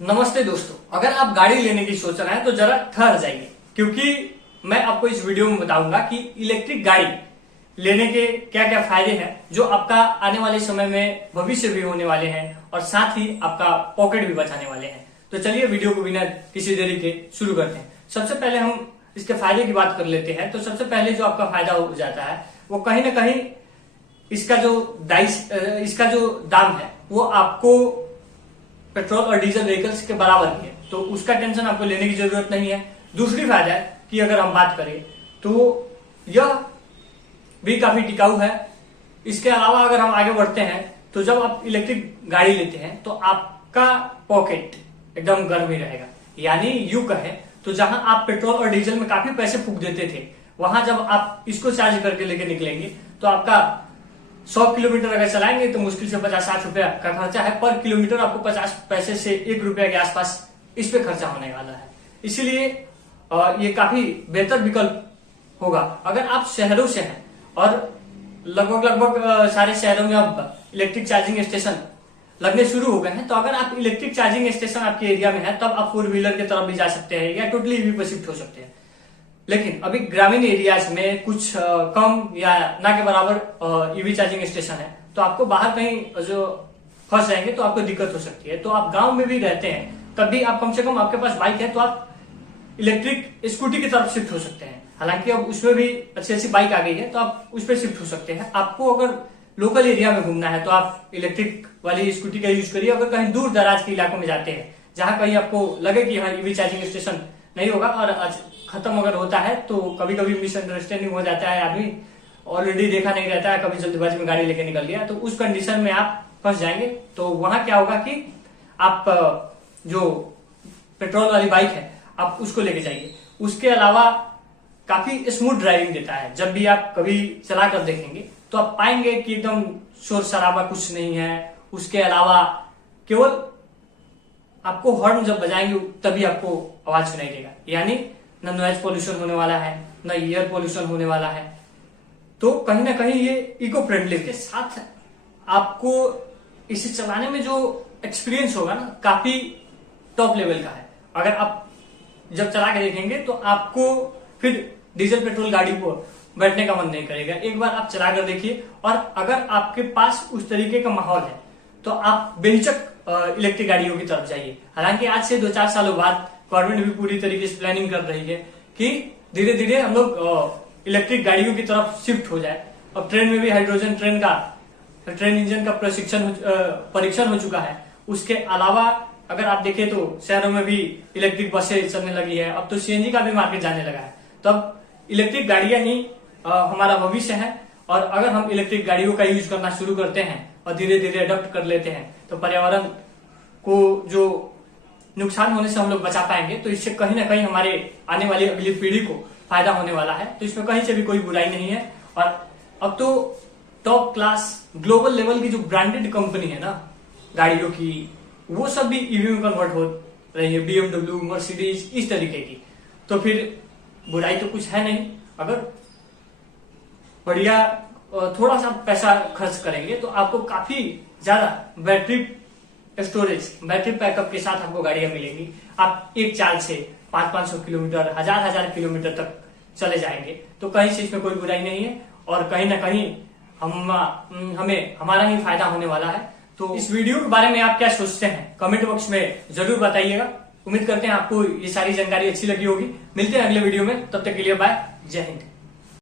नमस्ते दोस्तों, अगर आप गाड़ी लेने की सोच रहे हैं तो जरा ठहर जाइए, क्योंकि मैं आपको इस वीडियो में बताऊंगा कि इलेक्ट्रिक गाड़ी लेने के क्या क्या फायदे हैं जो आपका आने वाले समय में भविष्य भी होने वाले हैं और साथ ही आपका पॉकेट भी बचाने वाले हैं। तो चलिए वीडियो को बिना किसी देरी के शुरू करते हैं। सबसे पहले हम इसके फायदे की बात कर लेते हैं। तो सबसे पहले जो आपका फायदा हो जाता है वो कहीं ना कहीं इसका जो दाम है वो आपको पेट्रोल और डीजल व्हीकल्स के बराबर ही है, तो उसका टेंशन आपको लेने की जरूरत नहीं है। दूसरी फायदा है कि अगर हम बात करें तो यह भी काफी टिकाऊ है। इसके अलावा अगर हम आगे बढ़ते हैं तो जब आप इलेक्ट्रिक गाड़ी लेते हैं तो आपका पॉकेट एकदम गर्म ही रहेगा। यानी यूं कहें तो जहां आप पेट्रोल और डीजल में काफी पैसे फूक देते थे, वहां जब आप इसको चार्ज करके लेके निकलेंगे तो आपका 100 किलोमीटर अगर चलाएंगे तो मुश्किल से 50-60 रुपया का खर्चा है पर किलोमीटर। आपको 50 पैसे से 1 रुपया के आसपास इस पे खर्चा होने वाला है। इसीलिए ये काफी बेहतर विकल्प होगा। अगर आप शहरों से हैं और लगभग सारे शहरों में अब इलेक्ट्रिक चार्जिंग स्टेशन लगने शुरू हो गए हैं, तो अगर आप इलेक्ट्रिक चार्जिंग स्टेशन आपके एरिया में है तब आप 4 व्हीलर की तरफ भी जा सकते हैं या टोटली ईवी पर शिफ्ट हो सकते हैं। लेकिन अभी ग्रामीण एरियाज में कुछ कम या ना के बराबर ईवी चार्जिंग स्टेशन है, तो आपको बाहर कहीं जो फंस जाएंगे तो आपको दिक्कत हो सकती है। तो आप गांव में भी रहते हैं तब भी आप कम से कम आपके पास बाइक है तो आप इलेक्ट्रिक स्कूटी की तरफ शिफ्ट हो सकते हैं। हालांकि अब उसमें भी अच्छी बाइक आ गई है तो आप उस पर शिफ्ट हो सकते हैं। आपको अगर लोकल एरिया में घूमना है तो आप इलेक्ट्रिक वाली स्कूटी का यूज करिए। अगर कहीं दूर दराज के इलाकों में जाते हैं जहां कहीं आपको लगे कि हाँ ईवी चार्जिंग स्टेशन नहीं होगा और खत्म अगर होता है तो कभी कभी मिसअंडरस्टैंडिंग हो जाता है, आदमी ऑलरेडी देखा नहीं रहता है, कभी जल्दबाजी में गाड़ी लेके निकल गया, तो उस कंडीशन में आप फंस जाएंगे। तो वहां क्या होगा कि आप जो पेट्रोल वाली बाइक है आप उसको लेके जाइए। उसके अलावा काफी स्मूथ ड्राइविंग देता है। जब भी आप कभी चला कर देखेंगे तो आप पाएंगे कि एकदम शोर शराबा कुछ नहीं है। उसके अलावा केवल आपको हॉर्न जब बजाएंगे तभी आपको आवाज सुनाई देगा। यानी न नॉइज पोल्यूशन होने वाला है न एयर पोल्यूशन होने वाला है। तो कहीं ना कहीं ये इको फ्रेंडली के साथ आपको इसे चलाने में जो एक्सपीरियंस होगा ना काफी टॉप लेवल का है। अगर आप जब चला के देखेंगे तो आपको फिर डीजल पेट्रोल गाड़ी को बैठने का मन नहीं करेगा। एक बार आप चला कर देखिए और अगर आपके पास उस तरीके का माहौल है तो आप बेहिचक इलेक्ट्रिक गाड़ियों की तरफ जाइए। हालांकि आज से 2-4 सालों बाद गवर्नमेंट भी पूरी तरीके से प्लानिंग कर रही है कि धीरे धीरे हम लोग इलेक्ट्रिक गाड़ियों की तरफ शिफ्ट हो जाए। अब ट्रेन में भी हाइड्रोजन ट्रेन इंजन का परीक्षण हो चुका है। उसके अलावा अगर आप देखें तो शहरों में भी इलेक्ट्रिक बसें चलने लगी है। अब तो सीएनजी का भी मार्केट जाने लगा है। तो अब इलेक्ट्रिक गाड़ियां ही हमारा भविष्य है। और अगर हम इलेक्ट्रिक गाड़ियों का यूज करना शुरू करते हैं और धीरे धीरे अडॉप्ट कर लेते हैं तो पर्यावरण को जो नुकसान होने से हम लोग बचा पाएंगे। तो इससे कहीं ना कहीं हमारे आने वाली अगली पीढ़ी को फायदा होने वाला है। तो इसमें कहीं से भी कोई बुराई नहीं है। और अब तो टॉप क्लास ग्लोबल लेवल की जो ब्रांडेड कंपनी है ना गाड़ियों की, वो सब भी ईवी में कन्वर्ट हो रही है। BMW, मर्सिडीज इस तरीके की। तो फिर बुराई तो कुछ है नहीं। अगर बढ़िया थोड़ा सा पैसा खर्च करेंगे तो आपको काफी ज्यादा बैटरी बैकअप के साथ आपको गाड़ियां मिलेंगी। आप एक चार्ज से 500-500 किलोमीटर, 1000 किलोमीटर तक चले जाएंगे। तो कहीं से इसमें कोई बुराई नहीं है और कहीं ना कहीं हमें हमारा ही फायदा होने वाला है। तो इस वीडियो के बारे में आप क्या सोचते हैं कमेंट बॉक्स में जरूर बताइएगा। उम्मीद करते हैं आपको ये सारी जानकारी अच्छी लगी होगी। मिलते हैं अगले वीडियो में, तब तक के लिए बाय, जय हिंद।